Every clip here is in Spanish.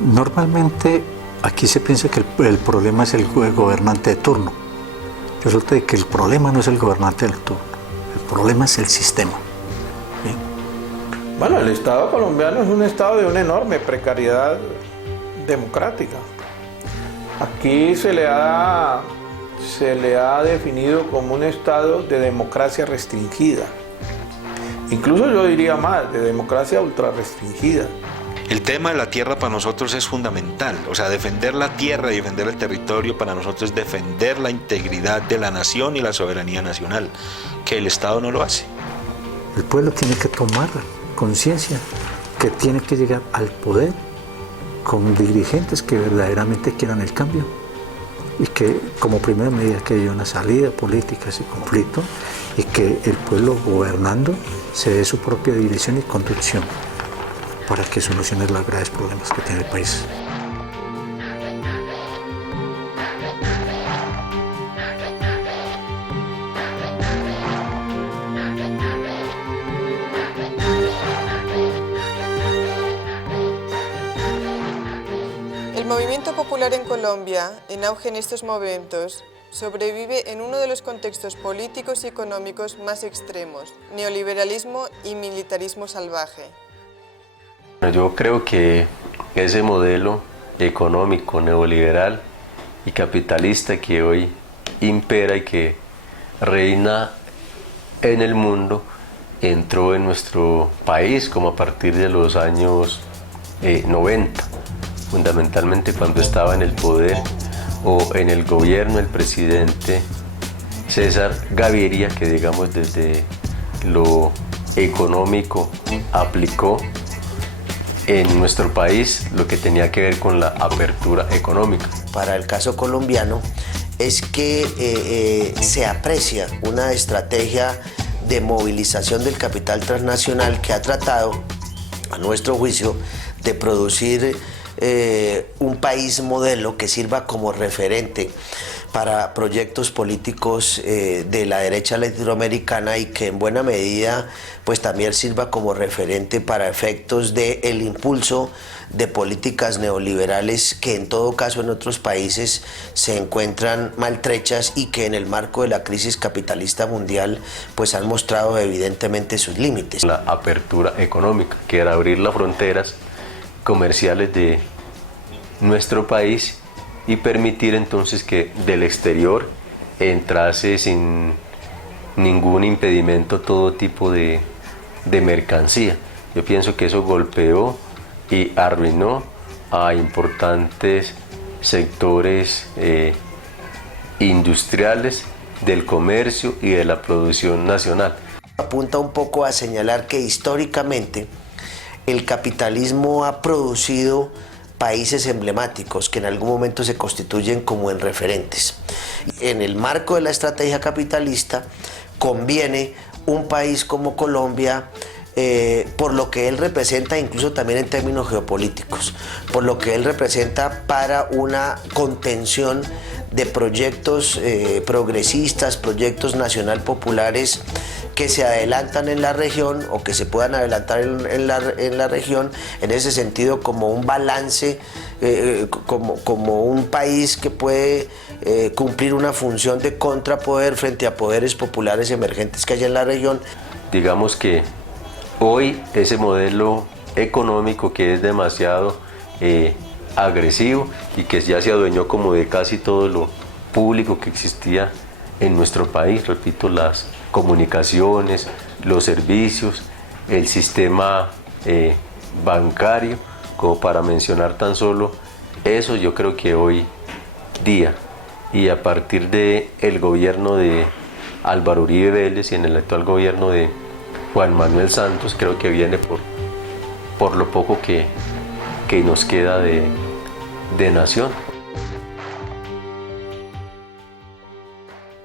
Normalmente aquí se piensa que el problema es el gobernante de turno. Resulta que el problema no es el gobernante del turno, el problema es el sistema. ¿Sí? Bueno, el Estado colombiano es un Estado de una enorme precariedad democrática. Aquí se le ha definido como un Estado de democracia restringida. Incluso yo diría más, de democracia ultra restringida. El tema de la tierra para nosotros es fundamental, o sea, defender la tierra y defender el territorio para nosotros es defender la integridad de la nación y la soberanía nacional, que el Estado no lo hace. El pueblo tiene que tomar conciencia que tiene que llegar al poder con dirigentes que verdaderamente quieran el cambio y que como primera medida que haya una salida política a ese conflicto y que el pueblo gobernando se dé su propia dirección y conducción para que solucione los graves problemas que tiene el país. El movimiento popular en Colombia, en auge en estos momentos, sobrevive en uno de los contextos políticos y económicos más extremos, neoliberalismo y militarismo salvaje. Yo creo que ese modelo económico, neoliberal y capitalista que hoy impera y que reina en el mundo, entró en nuestro país como a partir de los años 90, fundamentalmente cuando estaba en el poder o en el gobierno el presidente César Gaviria, que digamos desde lo económico aplicó en nuestro país lo que tenía que ver con la apertura económica. Para el caso colombiano es que se aprecia una estrategia de movilización del capital transnacional que ha tratado, a nuestro juicio, de producir un país modelo que sirva como referente para proyectos políticos de la derecha latinoamericana y que en buena medida pues también sirva como referente para efectos del impulso de políticas neoliberales que en todo caso en otros países se encuentran maltrechas y que en el marco de la crisis capitalista mundial pues han mostrado evidentemente sus límites. La apertura económica, que era abrir las fronteras comerciales de nuestro país y permitir entonces que del exterior entrase sin ningún impedimento todo tipo de mercancía. Yo pienso que eso golpeó y arruinó a importantes sectores industriales del comercio y de la producción nacional. Apunta un poco a señalar que históricamente el capitalismo ha producido países emblemáticos que en algún momento se constituyen como en referentes. En el marco de la estrategia capitalista conviene un país como Colombia por lo que él representa, incluso también en términos geopolíticos, por lo que él representa para una contención de proyectos progresistas, proyectos nacional populares que se adelantan en la región o que se puedan adelantar en la región, en ese sentido como un balance, como un país que puede cumplir una función de contrapoder frente a poderes populares emergentes que hay en la región. Digamos que hoy ese modelo económico que es demasiado agresivo y que ya se adueñó como de casi todo lo público que existía en nuestro país, repito, las comunicaciones, los servicios, el sistema bancario, como para mencionar tan solo eso. Yo creo que hoy día y a partir del gobierno de Álvaro Uribe Vélez y en el actual gobierno de Juan Manuel Santos, creo que viene por lo poco que nos queda de nación.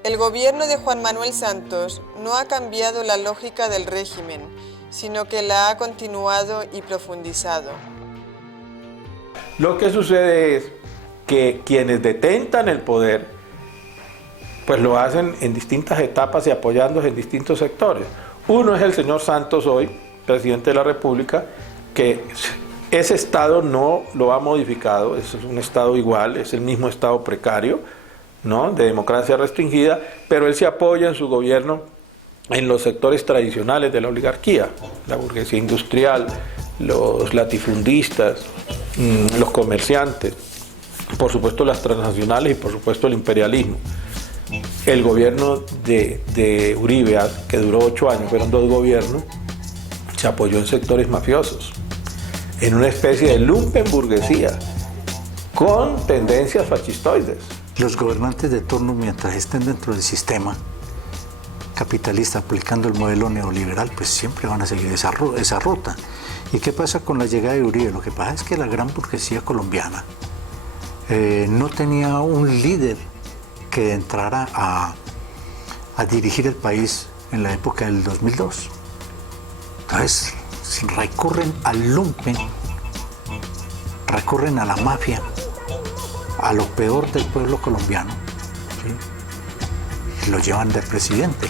El gobierno de Juan Manuel Santos no ha cambiado la lógica del régimen, sino que la ha continuado y profundizado. Lo que sucede es que quienes detentan el poder, pues lo hacen en distintas etapas y apoyándose en distintos sectores. Uno es el señor Santos hoy, presidente de la República, que Ese Estado no lo ha modificado, es un Estado igual, es el mismo Estado precario, ¿no?, de democracia restringida, pero él se apoya en su gobierno en los sectores tradicionales de la oligarquía, la burguesía industrial, los latifundistas, los comerciantes, por supuesto las transnacionales y por supuesto el imperialismo. El gobierno de Uribe, que duró 8 años, fueron 2 gobiernos, se apoyó en sectores mafiosos, en una especie de lumpenburguesía con tendencias fascistoides. Los gobernantes de turno, mientras estén dentro del sistema capitalista aplicando el modelo neoliberal, pues siempre van a seguir esa ruta. ¿Y qué pasa con la llegada de Uribe? Lo que pasa es que la gran burguesía colombiana no tenía un líder que entrara a dirigir el país en la época del 2002. Entonces recurren al lumpen, recurren a la mafia, a lo peor del pueblo colombiano, ¿sí? Y lo llevan de presidente.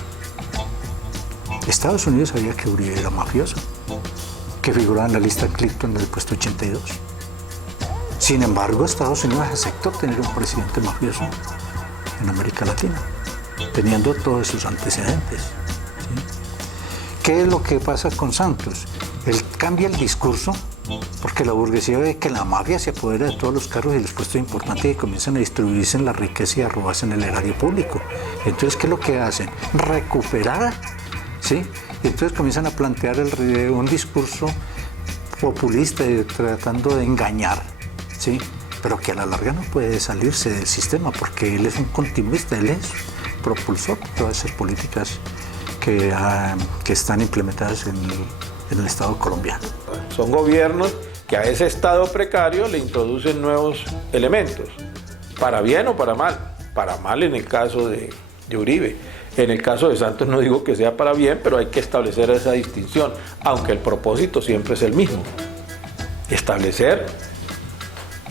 Estados Unidos sabía que Uribe era mafioso, que figuraba en la lista Clinton del puesto 82. Sin embargo, Estados Unidos aceptó tener un presidente mafioso en América Latina, teniendo todos sus antecedentes, ¿sí? ¿Qué es lo que pasa con Santos? Él cambia el discurso porque la burguesía ve que la mafia se apodera de todos los cargos y los puestos importantes y comienzan a distribuirse en la riqueza y a robarse en el erario público. Entonces, ¿qué es lo que hacen? Recuperar, ¿sí? Y entonces comienzan a plantear un discurso populista tratando de engañar, ¿sí? Pero que a la larga no puede salirse del sistema porque él es un continuista, él es propulsor de todas esas políticas que están implementadas en el Estado colombiano. Son gobiernos que a ese Estado precario le introducen nuevos elementos, para bien o para mal. Para mal en el caso de Uribe. En el caso de Santos no digo que sea para bien, pero hay que establecer esa distinción, aunque el propósito siempre es el mismo: establecer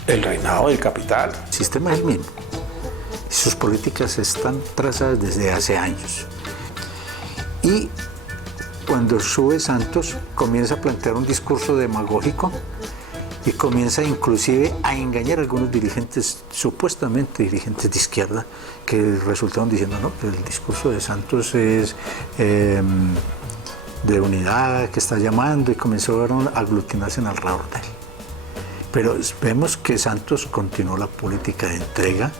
el reinado del capital. El sistema es el mismo. Sus políticas están trazadas desde hace años. Y cuando sube Santos, comienza a plantear un discurso demagógico y comienza inclusive a engañar a algunos dirigentes, supuestamente dirigentes de izquierda, que resultaron diciendo no, que el discurso de Santos es de unidad, que está llamando, y comenzaron a aglutinarse alrededor de él. Pero vemos que Santos continuó la política de entrega,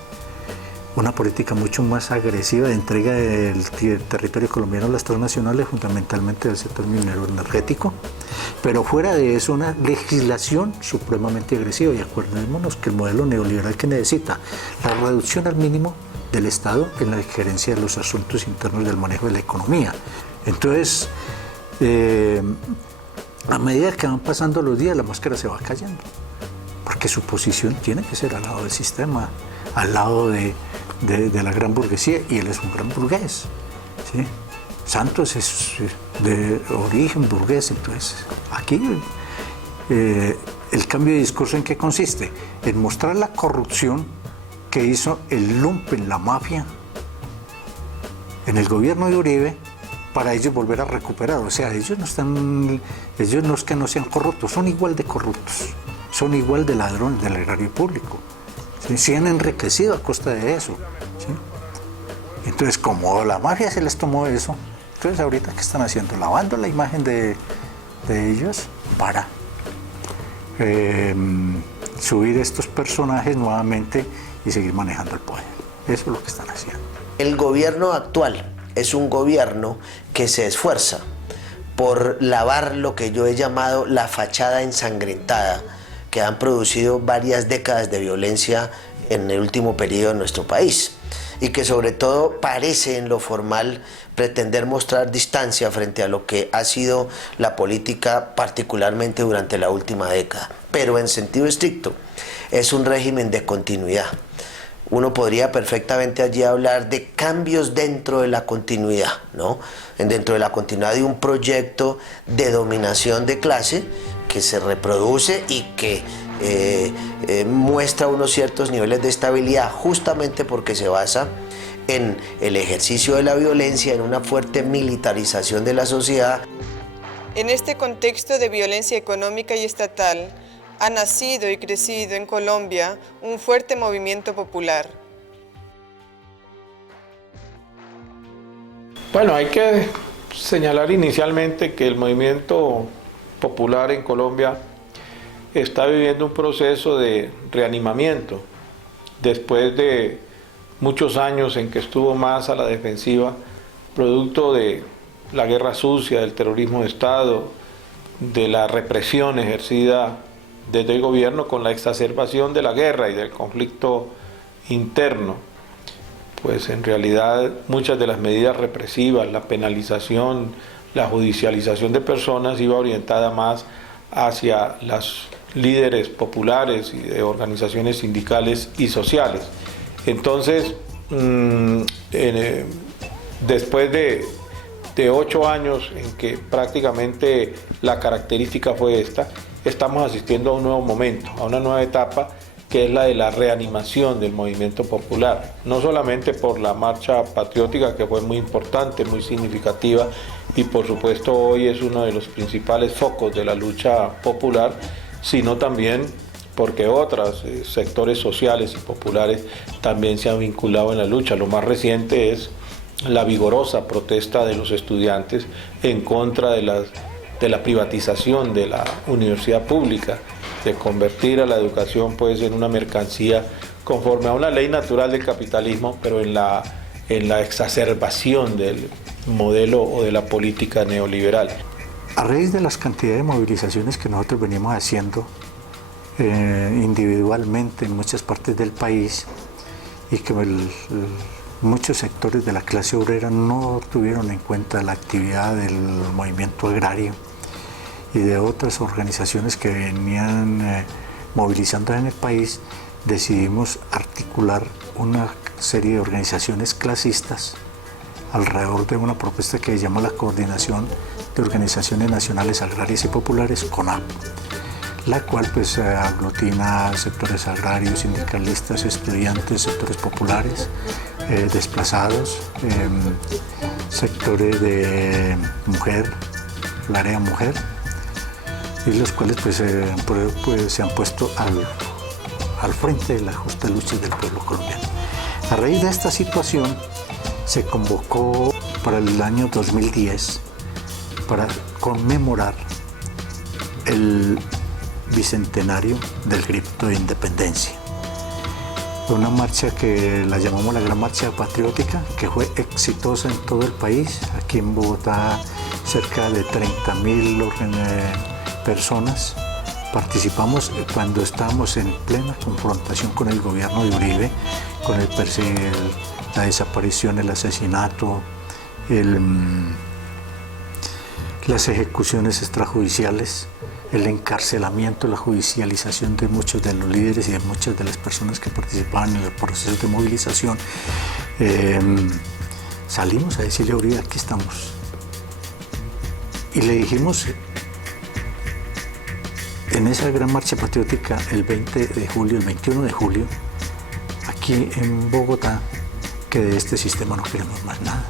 una política mucho más agresiva de entrega del territorio colombiano a las transnacionales, fundamentalmente del sector minero energético, pero fuera de eso una legislación supremamente agresiva. Y acordémonos que el modelo neoliberal que necesita la reducción al mínimo del Estado en la gerencia de los asuntos internos del manejo de la economía. Entonces, a medida que van pasando los días, la máscara se va cayendo, porque su posición tiene que ser al lado del sistema, al lado de la gran burguesía, y él es un gran burgués, ¿sí? Santos es de origen burgués. Entonces aquí el cambio de discurso, ¿en qué consiste? En mostrar la corrupción que hizo el lumpen, la mafia, en el gobierno de Uribe, para ellos volver a recuperar. O sea, ellos no es que no sean corruptos, son igual de corruptos, son igual de ladrones del erario público. Se han enriquecido a costa de eso, ¿sí? Entonces, como la mafia se les tomó eso, entonces ahorita ¿qué están haciendo? Lavando la imagen de ellos para subir estos personajes nuevamente y seguir manejando el poder. Eso es lo que están haciendo. El gobierno actual es un gobierno que se esfuerza por lavar lo que yo he llamado la fachada ensangrentada que han producido varias décadas de violencia en el último periodo en nuestro país, y que sobre todo parece en lo formal pretender mostrar distancia frente a lo que ha sido la política, particularmente durante la última década. Pero en sentido estricto es un régimen de continuidad. Uno podría perfectamente allí hablar de cambios dentro de la continuidad, ¿no? Dentro de la continuidad de un proyecto de dominación de clase que se reproduce y que muestra unos ciertos niveles de estabilidad, justamente porque se basa en el ejercicio de la violencia, en una fuerte militarización de la sociedad. En este contexto de violencia económica y estatal, ha nacido y crecido en Colombia un fuerte movimiento popular. Bueno, hay que señalar inicialmente que el movimiento popular en Colombia está viviendo un proceso de reanimamiento después de muchos años en que estuvo más a la defensiva, producto de la guerra sucia, del terrorismo de Estado, de la represión ejercida desde el gobierno con la exacerbación de la guerra y del conflicto interno. Pues en realidad muchas de las medidas represivas, la penalización, la judicialización de personas iba orientada más hacia los líderes populares y de organizaciones sindicales y sociales. Entonces, después de 8 años en que prácticamente la característica fue esta, estamos asistiendo a un nuevo momento, a una nueva etapa, que es la de la reanimación del movimiento popular, no solamente por la marcha patriótica, que fue muy importante, muy significativa, y por supuesto hoy es uno de los principales focos de la lucha popular, sino también porque otros sectores sociales y populares también se han vinculado en la lucha. Lo más reciente es la vigorosa protesta de los estudiantes en contra de la privatización de la universidad pública, de convertir a la educación pues en una mercancía conforme a una ley natural del capitalismo, pero en la exacerbación del modelo o de la política neoliberal. A raíz de las cantidades de movilizaciones que nosotros venimos haciendo individualmente en muchas partes del país, y que muchos sectores de la clase obrera no tuvieron en cuenta la actividad del movimiento agrario y de otras organizaciones que venían movilizando en el país, decidimos articular una serie de organizaciones clasistas alrededor de una propuesta que se llama la Coordinación de Organizaciones Nacionales Agrarias y Populares, CONAP, la cual pues aglutina sectores agrarios, sindicalistas, estudiantes, sectores populares, desplazados, sectores de mujer, la área mujer, y los cuales pues, se han puesto al frente de la justa lucha del pueblo colombiano. A raíz de esta situación se convocó para el año 2010 para conmemorar el bicentenario del grito de independencia. Una marcha que la llamamos la Gran Marcha Patriótica, que fue exitosa en todo el país. Aquí en Bogotá cerca de 30.000 personas participamos cuando estábamos en plena confrontación con el gobierno de Uribe, con la desaparición, el asesinato, las ejecuciones extrajudiciales, el encarcelamiento, la judicialización de muchos de los líderes y de muchas de las personas que participaban en el proceso de movilización. Salimos a decirle a Uribe, aquí estamos. Y le dijimos en esa gran marcha patriótica el 20 de julio, el 21 de julio, aquí en Bogotá, que de este sistema no queremos más nada.